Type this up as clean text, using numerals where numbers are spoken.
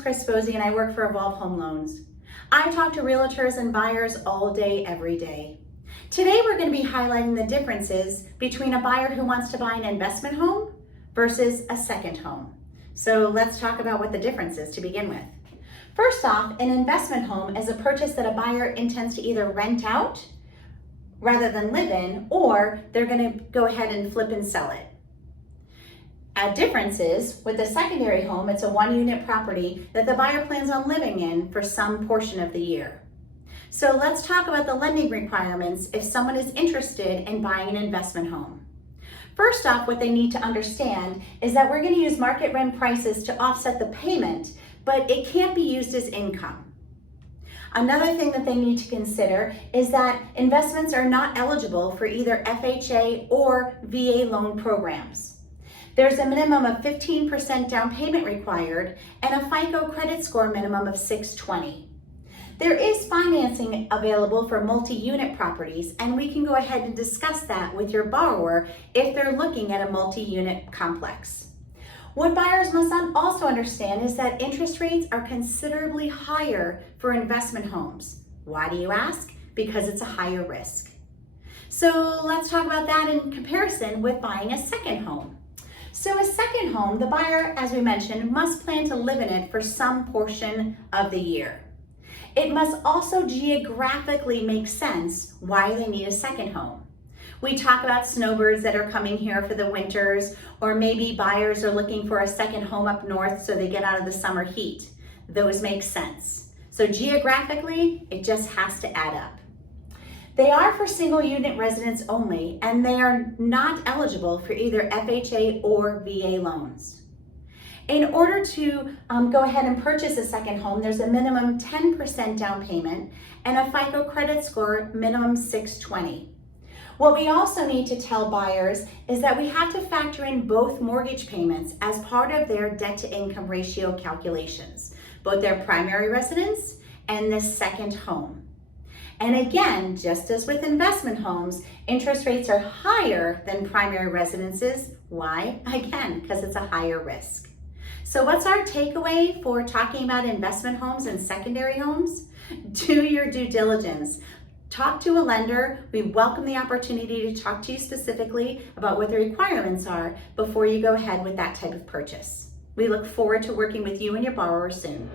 Chris Bosey and I work for Evolve Home Loans. I talk to realtors and buyers all day, every day. Today we're going to be highlighting the differences between a buyer who wants to buy an investment home versus a second home. So let's talk about what the difference is to begin with. First off, an investment home is a purchase that a buyer intends to either rent out rather than live in, or they're going to go ahead and flip and sell it. A difference is, with a secondary home, it's a one-unit property that the buyer plans on living in for some portion of the year. So let's talk about the lending requirements if someone is interested in buying an investment home. First off, what they need to understand is that we're going to use market rent prices to offset the payment, but it can't be used as income. Another thing that they need to consider is that investments are not eligible for either FHA or VA loan programs. There's a minimum of 15% down payment required and a FICO credit score minimum of 620. There is financing available for multi-unit properties, and we can go ahead and discuss that with your borrower if they're looking at a multi-unit complex. What buyers must also understand is that interest rates are considerably higher for investment homes. Why do you ask? Because it's a higher risk. So let's talk about that in comparison with buying a second home. So a second home, the buyer, as we mentioned, must plan to live in it for some portion of the year. It must also geographically make sense why they need a second home. We talk about snowbirds that are coming here for the winters, or maybe buyers are looking for a second home up north so they get out of the summer heat. Those make sense. So geographically, it just has to add up. They are for single unit residents only, and they are not eligible for either FHA or VA loans. In order to go ahead and purchase a second home, there's a minimum 10% down payment and a FICO credit score minimum 620. What we also need to tell buyers is that we have to factor in both mortgage payments as part of their debt-to-income ratio calculations, both their primary residence and the second home. And again, just as with investment homes, interest rates are higher than primary residences. Why? Again, because it's a higher risk. So what's our takeaway for talking about investment homes and secondary homes? Do your due diligence. Talk to a lender. We welcome the opportunity to talk to you specifically about what the requirements are before you go ahead with that type of purchase. We look forward to working with you and your borrower soon.